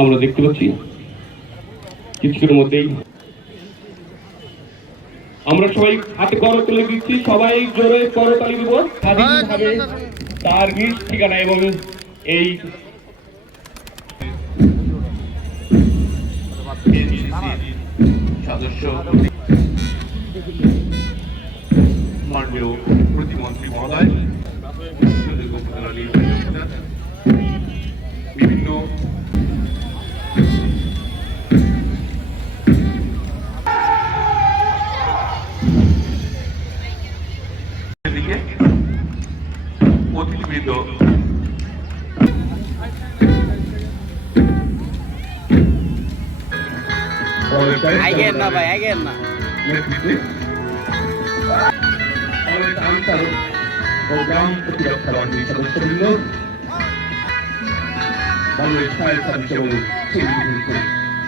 আমরা দেখতে পাচ্ছি কিছুক্ষণের মধ্যেই আমরা সবাই হাতে করতালি দিচ্ছি, সবাই জোরে করতালি দিব। স্বাধীনভাবে তার নিজ ঠিকানা এবং এই সদস্য মাননীয় প্রতিমন্ত্রী মহোদয়, বিভিন্ন দিকে অতিথিবৃন্দ আইগেন না ভাই, আইগেন না। গ্রাম প্রতিরক্ষা বাহিনীর সদস্যবৃন্দ, বাংলাদেশ ফায়ার সার্ভিস এবং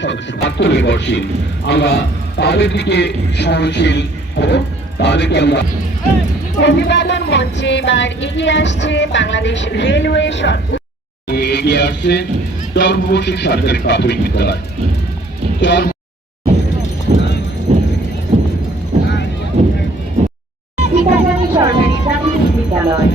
সদস্য আত্মনির্ভরশীল, আমরা তাদের দিকে সহনশীল হব, তাদেরকে আমরা অভিবাদন মঞ্চে এবার এগিয়ে আসছে বাংলাদেশ রেলওয়ে এগিয়ে আসছে চরমবর্ষী সরকারি প্রাথমিক বিদ্যালয়। সরকারি প্রাথমিক বিদ্যালয়